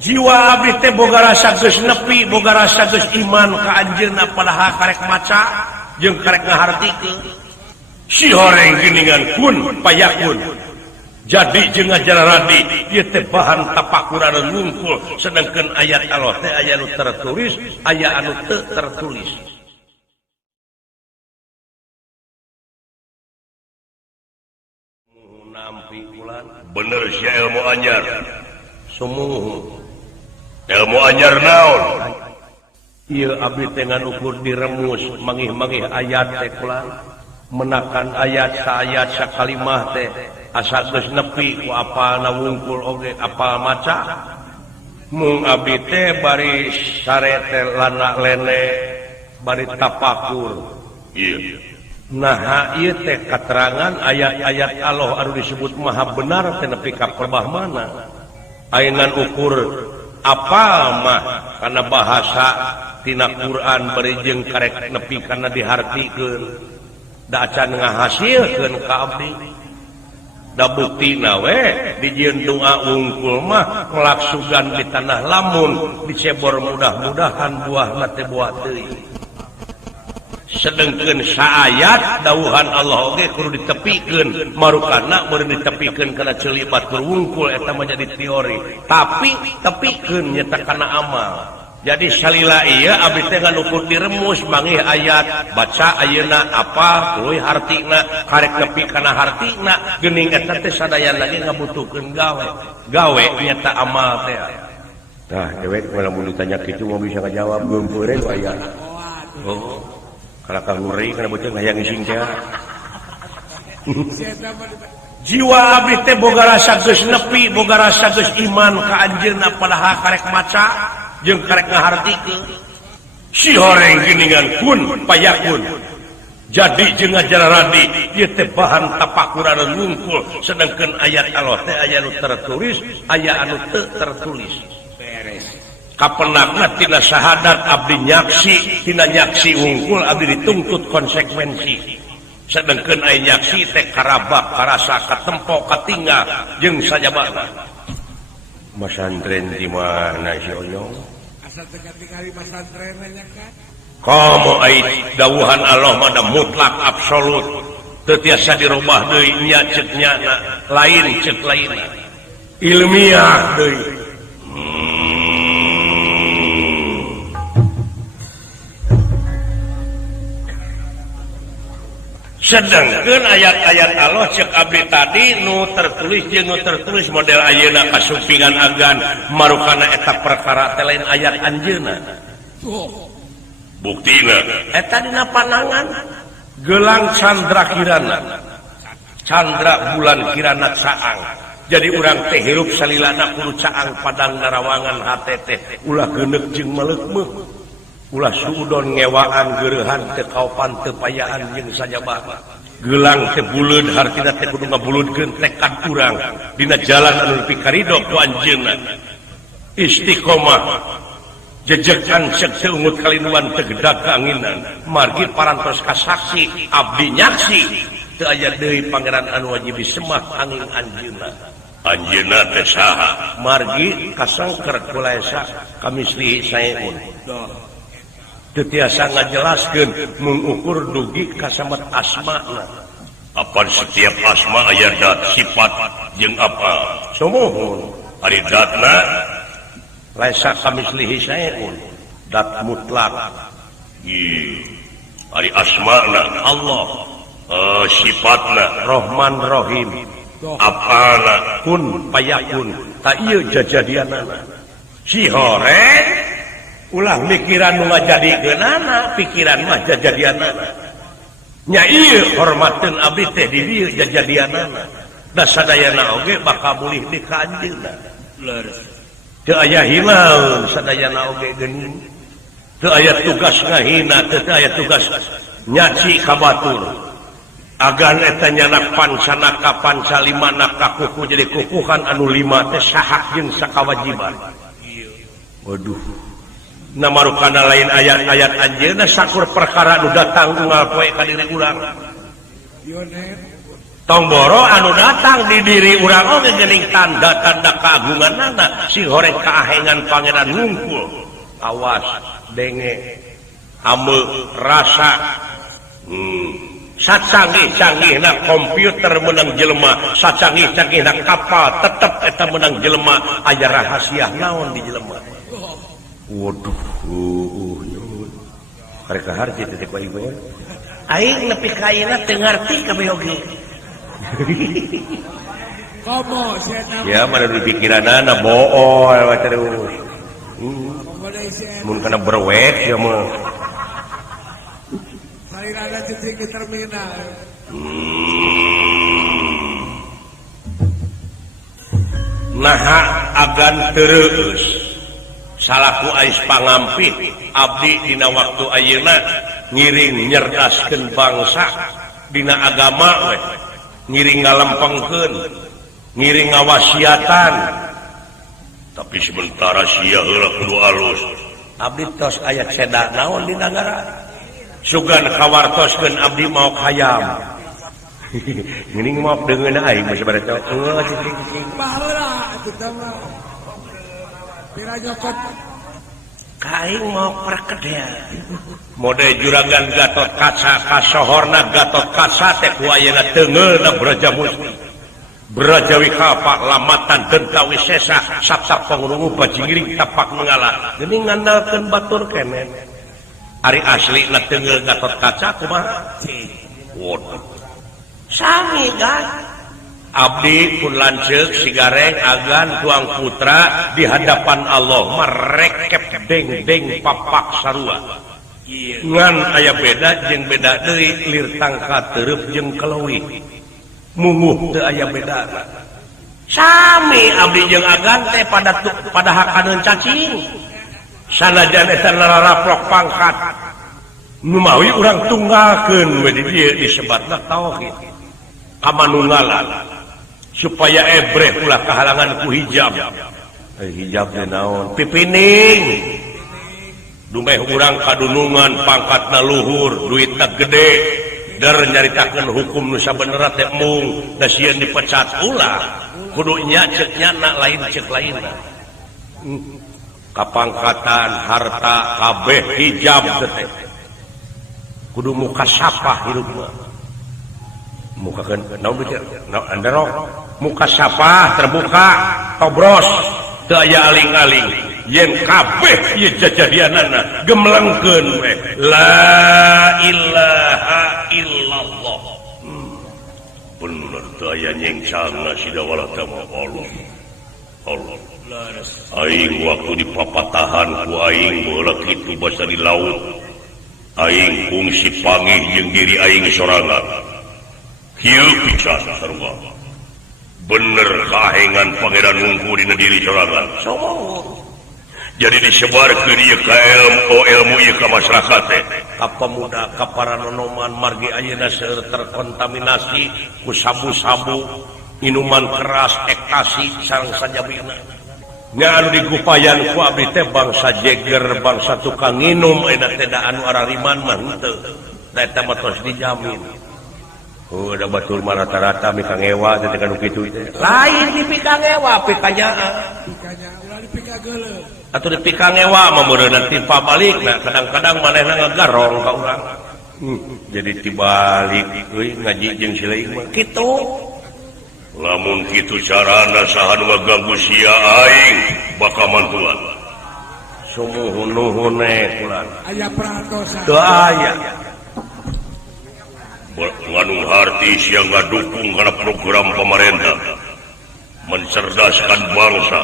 jiwa abdi teh boga rasa geus nepi, boga rasa geus iman ka anjeunna padahal karek maca jeung karek ngahartikeun. Si horeng geuningan kun payakun. Jadi jeung ngajar radi ieu teh bahan tapakuran ngungkul sedengkeun ayat Allah teh aya anu tertulis, aya anu teu tertulis. Nampi ulan bener sia ilmu anyar. Sumuh ilmu anyar naon? Ieu abdi teh ukur diremus mangih-mangih ayat teh kulan menakan ayat sa ayat sakalimah teh asa geus nepi ku apalna wungkul oge apal maca. Mung abdi teh bari sare teh lana lene bari tapakur. Ieu nah ieu teh katerangan ayat-ayat Allah anu disebut maha benar teh nepi ka perbah mana. Ainan ukur apal mah kana bahasa tina Quran bari jeung karek nepi kana dihartikeun da acan ngahasilkeun ka abdi. Da buktina we dijieun doa wungkul mah ngelaksugan di tanah lamun dicebor mudah-mudahan buahna teh buah teuing. Sedengkeun saayat dawuhan Allah oge kudu ditepikeun marukana beureun ditepikeun kana ceuli batur wungkul eta mah jadi teori tapi tepikeun nyata kana amal. Jadi salila ieu abdi teh nganukur diremus mangih ayat baca ayeuna apa tuluy hartina karek nepi kana hartina geuning eta teh sadayana ge ngabutuhkeun gawe nyata amal teh. Tah dewek lamun ditanya kitu mah bisa ngajawab geumpeureun aya. Oh kalau kang ngeri kana beuteung hayang ngising teh. Jiwa abdi teh boga rasa geus nepi, boga rasa geus iman ka anjeunna padahal karek maca jeung karek ngahartikeun. Si horeng geuningan kun payakun. Jadi jeung ngajar radi ieu teh bahan tapakuran ngungkul sedengkeun ayat Allah teh aya anu tertulis, aya anu teu tertulis. Kapenakna tina syahadat abdi nyaksi, tina nyaksi wungkul abdi dituntut konsekuensi. Sedengkeun aya nyaksi teh karabak, karasa, katempo, katinggal jeung sajabana. Masantren di mana si Oyong? Asa teu katingali masantren nya kan? Komo ai dawuhan Allah mah mutlak absolut. Teu tiasa dirubah deui nya ceuk nyana, lain ceuk lainna. Ilmiah deui. Sedangkan ayat-ayat Allah cek abdi tadi nu tertulis jeung nu tertulis model ayeuna kasupingan agan marukana eta perkara teh lain ayat anjeunna. Buktina eta dina panangan gelang candra kirana. Candra bulan kirana caang. Jadi urang teh hirup salilana kudu caang padang narawangan hate teh ulah geuneuk jeung meleukmeuk. Ulah suudon ngewaan geurehan teu kaopan teu payaan jeung sajabana. Gelang teh buleud hartina teh kudu ngabuludkeun tekad urang dina jalan anu nepi ka ridho ku anjeunna. Istiqomah jejekan ceuk seungut kalinuan teu gedag kaanginan margi parantos ka saksi abdi nyaksi teu aya deui pangeran anu wajib disemah angin anjeunna. Anjeunna teh saha? Margi kasangker kulaesa kamislihi saeun. Teu tiasa ngajelaskeun mengukur dugi kasamat asmana. Apa setiap asma aya dat sifat jeung apa? Sumuhun ari datna laisa kamislihi saeun. Dat mutlak. Ari asmana Allah, sifatna Rahman Rahim. Apana kun payakun. Ta ieu jajadianana. Si horeng ulah mikiran nu ngajadikeunana, pikiran mah jajadianana. Nya ieu hormatkeun abdi teh di dieu jajadianana. Da sadayana oge bakal mulih di ka anjeunna. Teu aya hilaeun sadayana oge geuning. Teu aya tugas ngahina, teu aya tugas nyaci ka batur. Agan eta nyanak pansanaka pansalimana kuku jadi kukuhan anu lima teh sahak jeung sakawajiban. Waduh. Namarukana lain ayat-ayat anjeunna sakur perkara nu datang unggal poe ka diri urang. Tongboro anu datang di diri urang oge geuning tanda-tanda kagunganna si horeng kaahengan pangeran ngungkul. Awas denge ameu rasa sacanggih-canggihna komputer menang jelema, sacanggih-canggihna kapal tetep eta menang jelema, aya rahasia naon di jelema. Waduh, karek harti teh ku ieu. Aing nepi ka ayeuna teu ngarti kabeh oge. Komo saya Ya mana di pikiranana bool terus. Mun kana berwek ya mah. Salirana cicing ke terminal. Naha agan terus salaku ais pangampi abdi dina waktu ayeuna ngiring nyerdaskeun bangsa dina agama we, ngiring ngalempengkeun, ngiring ngawasiatan. Tapi sementara sia heula kudu alus. Abdi tos aya cedak naon di nagara. Sugan kawartoskeun abdi mau hayam. Geuning maaf deungeun aing masih baraca. Cicing. Baheula atuh teh mah. Pira nyokot. Kaing mau perkedel. Mode juragan Gatot Kaca kasohorna Gatot Kaca teh ku ayeuna teungeulna Brajamusti. Brajawika Pak Lamatan Dentawi Sesa Sapsa Pangrungu Bajingring tapak mengalah. Geuning ngandalkeun batur kene. Ari asli na teungeul Gatot Kaca kumaha? Waduh. Sami guys. Abdi pun lanceuk sigareng agan tuang putra di hadapan Allah merekep deng-deng papak sarua. Ngan aya beda jeung beda deui lir tangka teureub jeung keleuwih. Munguh teu aya bedana. Sami abdi jeung agan teh pada hakaneun cacing. Sanajan eta naraplok pangkat. Nu mawi urang tunggalkeun we di dieu disebatna tauhid. Kamanunggalan supaya ebreh ulah kahalangan ku hijab. Hijab teh naon? Pipining. Dumeh urang kadunungan pangkatna luhur, duitna gede, dar nyaritakeun hukum nu sabenerna teh mung da sieun dipecat ulah. Kudu nya ceuk nyana lain ceuk lainna. Kapangkatan, harta, kabeh hijab teh. Kudu muka sapah hirup mah. Muka kan naon bieu andero muka sapah terbuka tobros teu aya aling-aling yen kabeh ieu jajadianana gemlengkeun we la ilaha illallah. Bener teu aya nyengcangna sida wala tama Allah aing waktu di papatahan ku aing baheula kitu basa di laut aing kungsi pangih jeung diri aing sorangan. Kieu pican sarua. Bener kahengan pangeran ngungku dina diri sorangan. Jadi disebarkeun ieu ka ilmu ieu ka masyarakat teh. Ka pemuda, ka para nonoman margi ayeuna seueur terkontaminasi ku sabu-sabu, minuman keras, ekstasi sareng sajabina. Nya anu digupayan ku abdi teh bangsa jeger, bangsa tukang nginum ayeuna teh da anu arariman mah henteu. Da eta mah tos dijamin. Udah batul mah rata-rata mika ngewa teh kana kitu teh. Lain di pika ngewa, pikanya. Pikanya ulah dipika geuleuh. Atuh di pika ngewa mah meureunna timpa balikna, kadang-kadang manehna ngagarong ka urang. Jadi tibalik euy ngaji jeung sileuing mah kitu. Lamun kitu carana saha nu ngaganggu sia aing bakal mantuan. Sumuhun nuhun kulan. Aya peratosan. Teu aya. Nganu harti siang ngadukung karena program pemerintah mencerdaskan bangsa.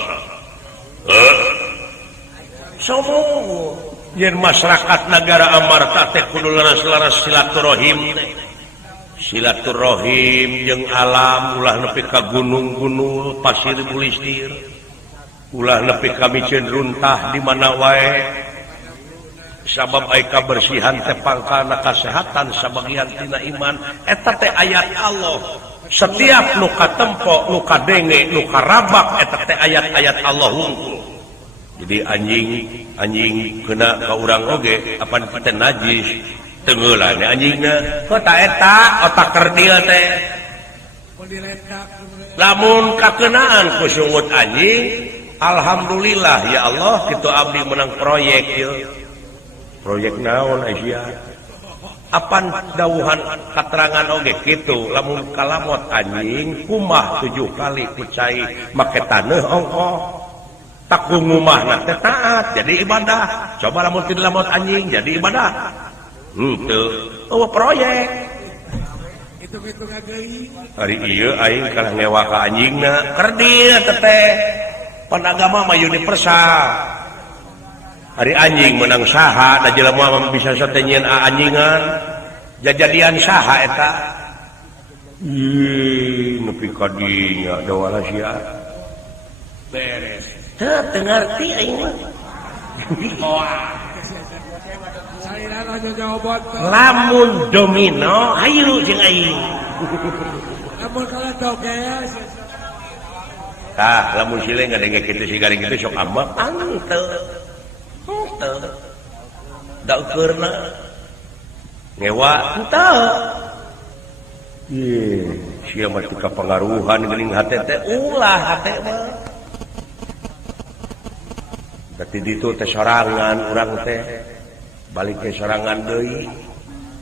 Semua yen masyarakat negara amarta teh kudu laras-laras silaturahim. Silaturahim jeung alam ulah nepi ka gunung-gunung pasir bulistir. Ulah nepi ka miceun runtah di mana wae. Sabab ai kabersihan teh pangkana kasehatan sabagian tina iman eta teh ayat Allah. Setiap nu katempo nu kadenge nu karabak eta teh ayat-ayat Allah hungkul. Jadi anjing kena ka urang oge apan teh najis teu ngeulan anjingna. Kota eta otak keur dieu teh diledak. Lamun kakenaan ku sungut anjing, alhamdulillah ya Allah kitu abdi menang proyek ieu. Proyek naon Asia? Apan dawuhan katerangan oge kitu, lamun kalamot anjing kumah 7 kali kucai make taneuh ongkoh. Tak ngumahna teh taat jadi ibadah. Coba lamun teu lamot anjing jadi ibadah. Henteu. Oh proyek. Itu ngageuing. Hari ieu aing kalah ngewa ka anjingna. Keur dieu teh. Panagama mah universal. Hari anjing menang saha, da jelema bisa satenyeun anjingan. Jajadian saha eta? Nepi ka dinya da wala sia. Beres. Teu ngarti aing mah. Sairana anu jawaban. Lamun domino hayu jeung aing. Lamun kaledog geus. Tah, lamun sileng ngadenge kitu si garing kitu sok ambak anteu. Henteu. Da ukeurna ngewa henteu. Sia mah teu kapangaruhan geuning hate teh ulah hate mah. Berarti ditu teh sorangan urang teh balik ke sorangan deui.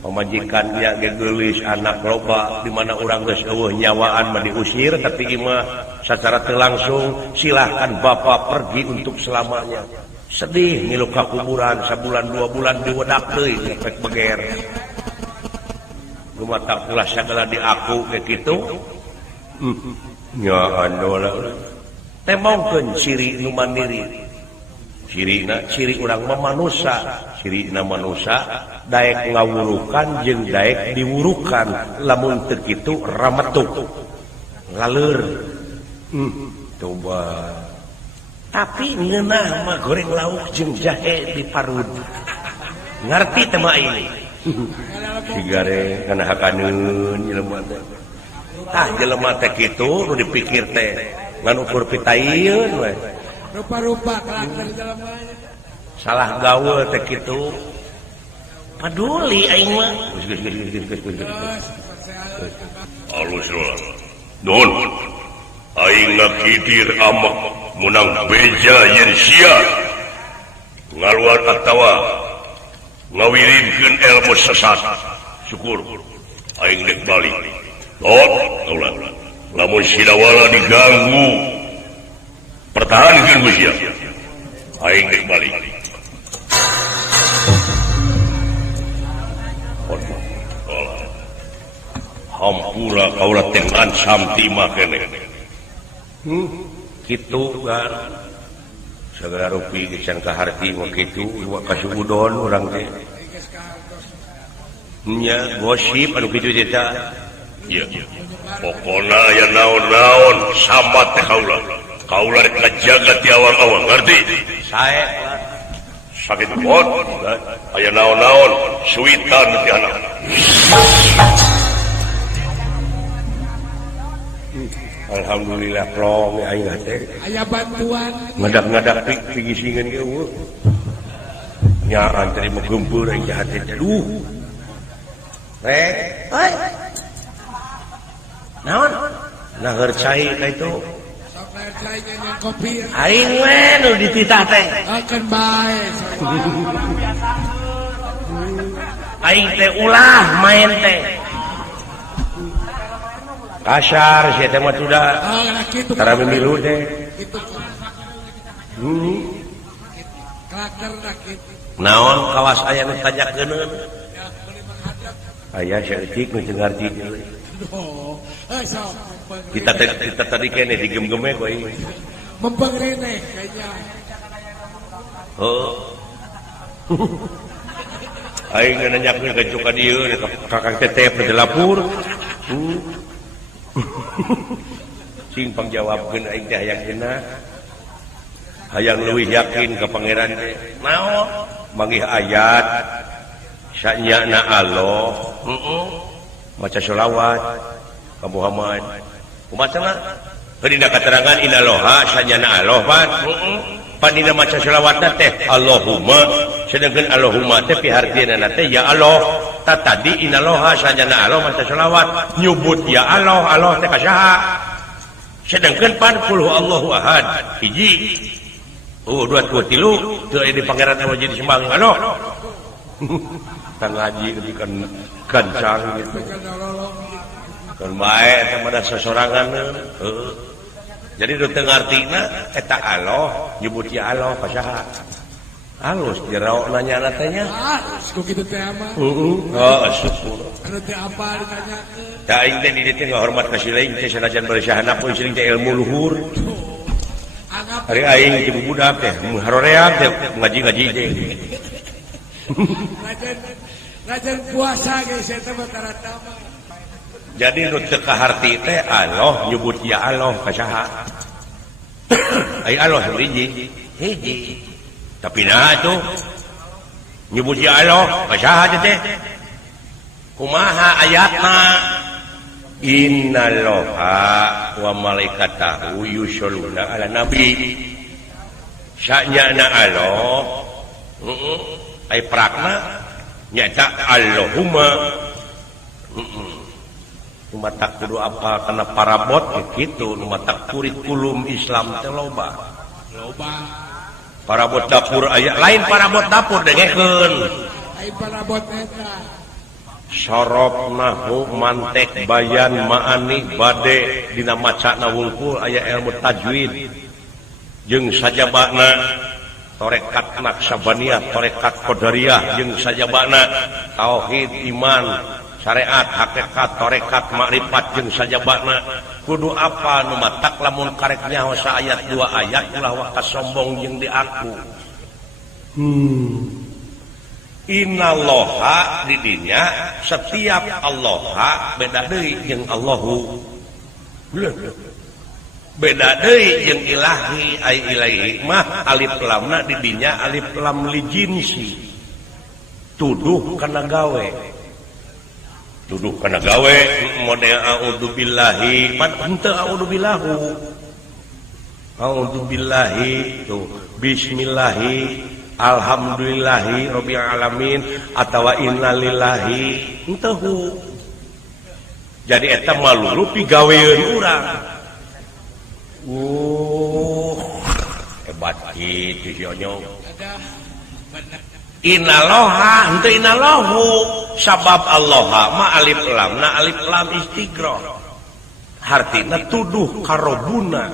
Pamajikan nya ge geulis anak loba di mana urang geus eueuh nyawaan mah diusir tapi imah secara teu langsung silahkan bapak pergi untuk selamanya. Sedih ngilu ka kuburan sabulan 2 bulan diwedak deui ngepek beger. Lumatak ulah sagala di aku kayak kitu. Nya andola. Temongkeun ciri nu mandiri. Ciri urang mah manusia, cirina manusia daek ngawurukan jeung daek diwurukan, lamun teu kitu rametuk ngaleur. Coba tapi ngeunah mah goreng lauk jeung jahe diparud. Ngarti teh mah ini. Sigare kana hakaneun jelema teh. Tah jelema teh kitu nu dipikir teh ngan ukur pitayieun we. Rupa-rupa karakter jelemanya. Salah gawe teh kitu. Paduli aing mah. Alus lah. Don. Aing ngakidir amak munang beja yen sia. Ngaluar atawa ngawirinkeun ilmu sesat. Syukur. Aing dek balik. Tot, taulah. Lamun sidawala diganggu pertahankan gue siap. Aing dek balik. Hampura kaulah tengan samtima kene. Kitu kan. Sagala rupi geus ka harti mah kitu, iwa kasuudon urang teh. Nya gosip anu kitu eta. Iya. Pokona aya naon-naon sambat teh kaulah. Kaulah rek ngajaga ti awang-awang, ngerti? Sae Sakit pot, aya naon-naon suitan ti anak. alhamdulillah plong aing teh. Aya bantuan. Ngadak-ngadak pigisingan ge eueuh. Nya antri megempeur aing jahat teh. Duh. Rek, oi. Naon? Naheur cai ka itu. Sok lair cai nyanyian kopi. Aing we nu dititah teh. Akan bae. Aing teh ulah main teh. Kasar sia teh mah sudah. Tara mimilu teh. Itu karakter rakit. Naon kawas aya nu tajakeun. Aya syartik nu teu ngarti. Oh, sok. Kita tadi kene digem-geme ku aing. Mempengrene kayaknya. Oh. Aing nanyakeun ka cuka dieu ka Kang Tetep di lapur. Sing pangjawabkeun aing teh hayang cenah. Hayang leuwih yakin ka pangeran teh. Naon? Manggih ayat sanyana Allah. Maca sholawat ka Muhammad. Kumaha? Dina katerangan innallaha sanyana Allah pan. Pan dina maca sholawatna teh Allahumma sedangkan Allahumma teh pihartieunana teh ya Allah tadi inalloha sajana Allah maca selawat nyebut ya Allah Allah teh kasaha sedangkan pan qul huwallahu ahad hiji 2 3 teu aya di pangeran anu jadi sembah Allah tang ngaji kan gancang gitu kan bae eta mah sesorangan jadi nu teu ngartina eta Allah nyebut ya Allah kasaha halus jero nanya tanya ku kitu teh mah syukur anu teh apa ditanyakeun da aing teh di dieu ngahormat ka sileing teh sanajan bersahana pun sileing teh ilmu luhur hari aing jeung budak teh haroream teh ngaji-ngaji teh ngajen puasa geus eta mah tarata mah jadi nu teu kaharti teh Allah nyebut ya Allah kasaha ai Allah hiji tapi nah tuh nyebut ya Allah kasaha teh kumaha ayatna innallaha wa malaikatahu yusholluna ala nabi sa'nyana Allah ai prakna nyata Allahumma umatak kudu apa kana parabot kitu umatak kurikulum Islam teh loba parabot dapur aya lain parabot dapur dengekeun ai parabot eta sorop nahu mantek bayan maani bade dina macana wungkul aya ilmu tajwid jeung sajabana torekat naksabaniyah torekat qadariyah jeung sajabana tauhid iman syariat hakikat torekat makrifat jeung sajabana kudu apa nu matak lamun karek nyaho sa ayat 2 ayat ulah wakas sombong jeung di aku innallaha di dinya setiap allaha beda deui jeung Allahu beda deui jeung ilahi ai ilahi mah alif lamna di dinya alif lam li jinsi tuduh kana gawe model a'udzubillahi pan henteu a'udzubillahi tuh bismillahi alhamdulillahi rabbil alamin atawa innalillahi henteu jadi eta malulu pigaweun urang hebat kitu si onyong innallaha henteu innallahu sabab Allah ma alif lam na alif lam istighra hartina tuduh ka robuna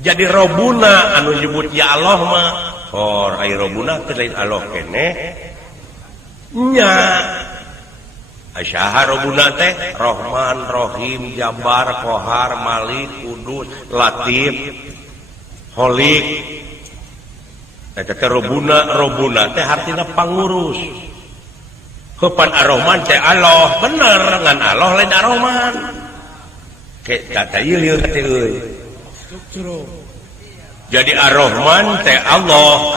jadi robuna anu nyebut ya Allah mah ai robuna teh lain Allah kene nya asyaha robuna teh Rahman Rahim Jabar Qahar Malik Qudus Latif Holik eta teh robuna teh artina pangurus heupan Ar-Rahman teh Allah bener ngan Allah lain Ar-Rahman ke tata ieu teh euy jadi Ar-Rahman teh Allah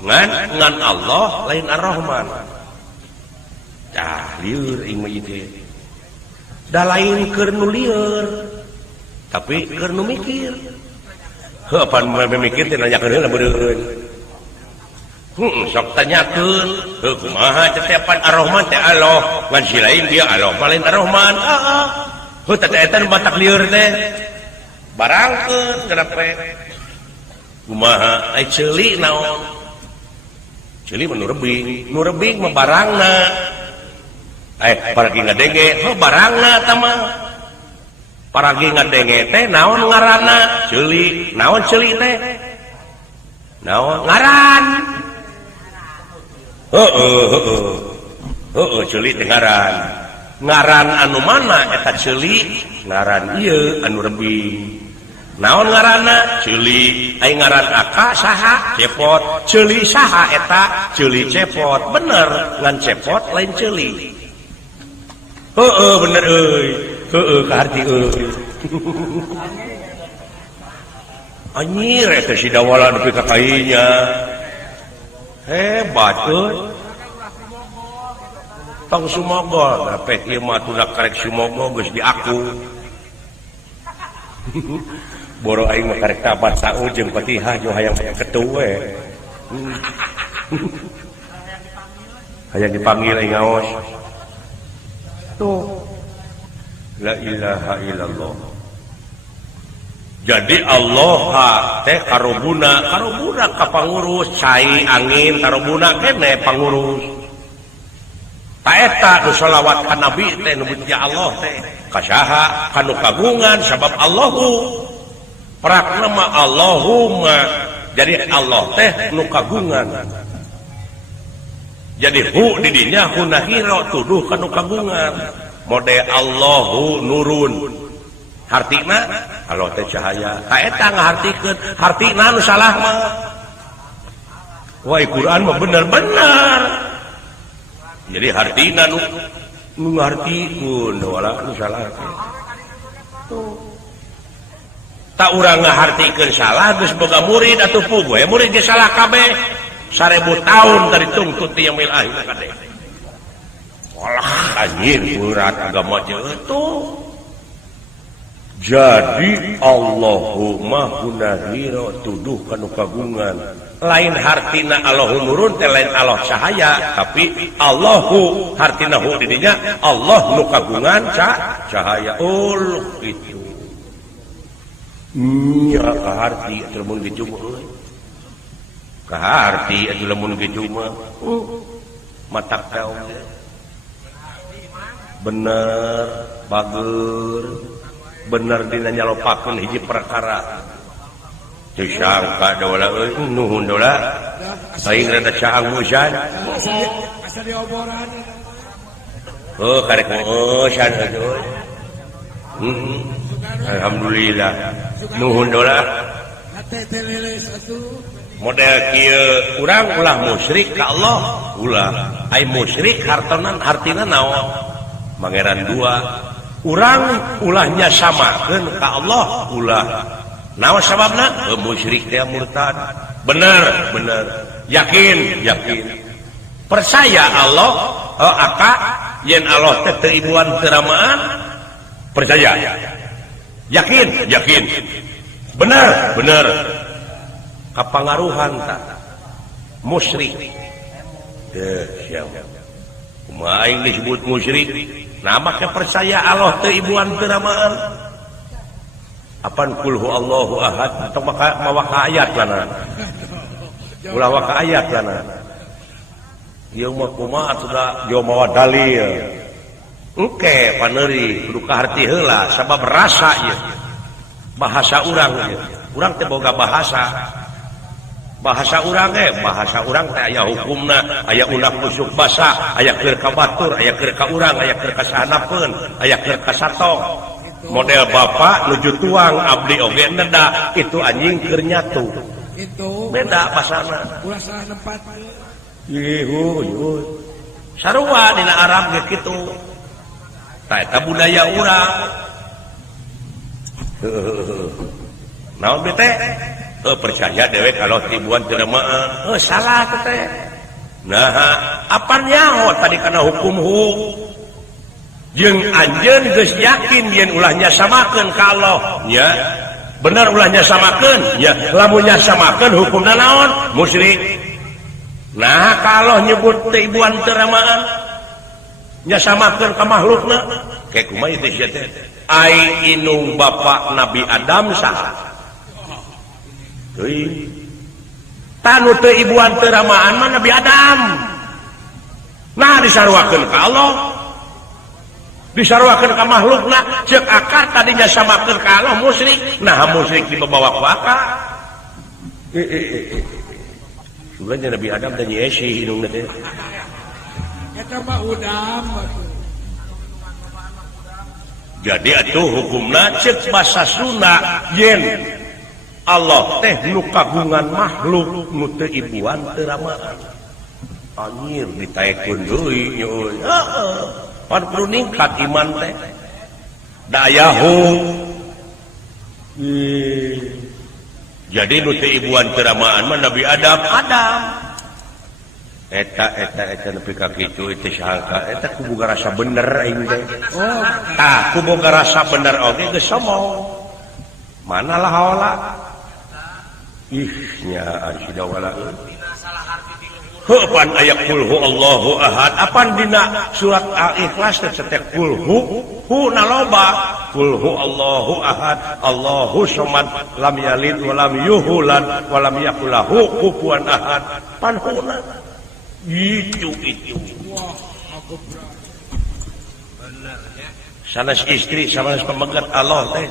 ngan Allah lain Ar-Rahman tah lieur ing mah ieu da lain keur nu lieur tapi keur nu mikir heupan memikir teh nanyakeun heula beureun sok tanyakeun heuh kumaha tetepan Ar-Rahman teh Allah ngan si lain dia Allah lain Ar-Rahman heuh teh eta nu batak lieur teh barangkeun kenapa kumaha ai ceuli naon ceuli mah nu rebing mah barangna paragi ngadenge heuh barangna tah mah paragi ngadenge teh naon ngaranna ceuli naon ceuli teh naon ngaran ceuli teh ngaran anu mana eta ceuli ngaran ieu anu rebing naon ngaranna ceuli ai ngaran aka saha cepot ceuli saha eta ceuli cepot bener ngan cepot lain ceuli bener euy kaharti euy anjir eta si dawala nepi ka kainya hebat euy tong sumogo tapi ieu mah tudak karek sumogo geus di aku boro aing mah karek tabat saul jeung Fatihah jo hayang ketu we Hayang dipanggil aing ngaos. Tuh. La ilaha illallah. Jadi Allah teh karobuna ka pangurus cai angin karobuna kene pangurus. Ta eta nu shalawat ka nabi teh nu ya Allah teh kasaha kanu kagungan sabab Allahu prakna ma Allahumma jadi Allah teh nu kagungan. Jadi hu di dinya hunahiro tuduh kanu kagungan. Mode Allahu nurun. Hartina Allah teh cahaya. Ka eta ngahartikeun, hartina nu salah mah. Wah, Quran mah bener-bener. Jadi hartina nu ngartikeun wala nu salah. Tak urang ngahartikeun salah geus boga murid atuh puguh. Murid ge salah kabeh. 1000 tahun tadi tungtut ti yaumil akhir kadeh. Walah anjir berat agama itu. Jadi Allahumma hunahiro tuduh kanu kagungan. Lain hartina Allahu nurun teh lain Allah cahaya, tapi Allahu hartina hu didinya Allah nu kagungan cahaya. Itu. Nya kaharti atuh mun kitu mah. Kaharti atuh lamun kitu mah. Matak tahu. Bener, bager. Bener dina nyalopakeun hiji perkara. Teu sangka da wala euy nuhun da wala. Aing rada caang musan. Asa dioboran. Oh, karek musan euy. Alhamdulillah. Nuhun da wala. Hate teleles atuh. Model kieu urang ulah musyrik ka Allah, ulah. Ai musyrik hartina naon? Mangeran dua. Urang ulahnya samakeun ka Allah ulah. Naon sababna? Musyrik teh murtad. Bener. Yakin. Percaya Allah, aka yen Allah teh teu ibuan teu ramaan. Percaya. Yakin. Bener. Kapangaruhan ta? Musyrik. Teu sia. Kumaha aing disebut musyrik? Nama percaya Allah teu ibuan teu ramaan. Apan kulhu Allahu ahad atau mawa ka ayat lana. Ulah wa ka ayat lana. Ieu mah kumaha atuh ieu mawa dalil. Engke paneuri kudu kaharti heula sabab rasa ieu. Bahasa urang ieu. Urang teh boga bahasa. Bahasa urang teh aya hukumna, aya unak pusuk basa, aya keur ka batur, aya keur ka urang, aya keur ka sahanapeun, aya keur ka satong. Model bapak nuju tuang abdi oge neda itu anjing keur nyatu. Itu beda basana. ulah salah nempat. Yuh. Sarua dina Arab ge kitu. Ta eta budaya urang. Naon bete? Percaya dewek kalau tibuan teu ramaan. Salah teh. Nah, apa nyaho tadi kana hukum hu? Jeung anjeun geus yakin yen ulahnya samakeun ka Allah, nya. Bener ulahnya samakeun, nya. Lamun nya samakeun hukumna naon? Musyrik. Nah, kalau nyebut teu ibuan teu ramaan, nya samakeun ka makhlukna. Kayak kumaha teh sia teh? Ai inung bapak Nabi Adam saha? Tanu teu ibuan teu ramaan mah Nabi Adam. Nah disarwakeun ka Allah. Disarwakeun ka makhlukna ceuk akar tadinya samakeun ka Allah musyrik. Nah musyrik dibawa ku akar. Sebenarnya Nabi Adam teh Yesi hidungna teh. Eta mah udam atuh. Jadi atuh hukumna ceuk basa Sunda yen Allah teh nu kagungan makhluk nu teu ibuan teu ramaan. Anjir ditaekeun deui euy. Heeh. Pan kudu ningkat iman teh. Dayahu. Jadi nu teu ibuan teu ramaan mah Nabi Adam. Eta nepi ka kitu teh sangka eta ku boga rasa bener aing teh. Oh, tah ku boga rasa bener oge geus somong. Manalah haula. Nya asida wala. pan aya qul hu Allahu ahad apan dina surat Al-Ikhlas teh qul hu naloba qul hu Allahu ahad Allahu samad lam yalid wa lam yulad wa lam yakul lahu kufuwan ahad pan huna itu Wah, aku berat. sanes istri sanes pemegat Allah teh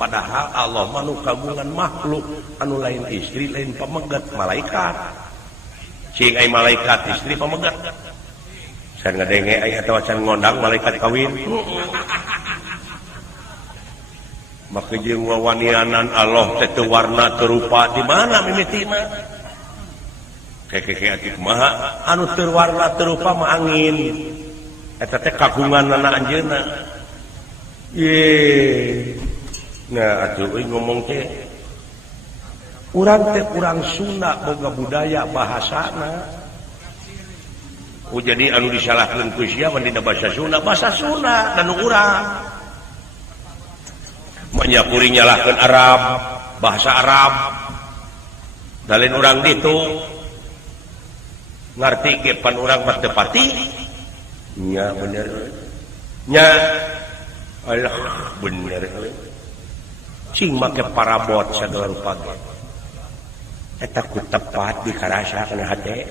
padahal Allah manu kagungan makhluk anu lain istri lain pemegat malaikat cing ai malaikat istri pemegat can ngadenge aya atawa can ngondang malaikat kawin maka jeung wawanianan Allah teh teu warna teu rupa di mana mimitina keke ati kumaha anu teu warna teu rupa mah angin eta teh kagunganna anjeunna ye nah atuh euy ngomong teh urang teh urang Sunda boga budaya bahasana jadi anu disalahkeun ku sia mah dina bahasa Sunda dan urang menyapuri nyalahkeun Arab bahasa Arab dalin urang ditu ngarti ge pan urang mah teu pati nya bener nya alah bener cing make parabot sagala rupa eta ku tepat dikarasakeun hate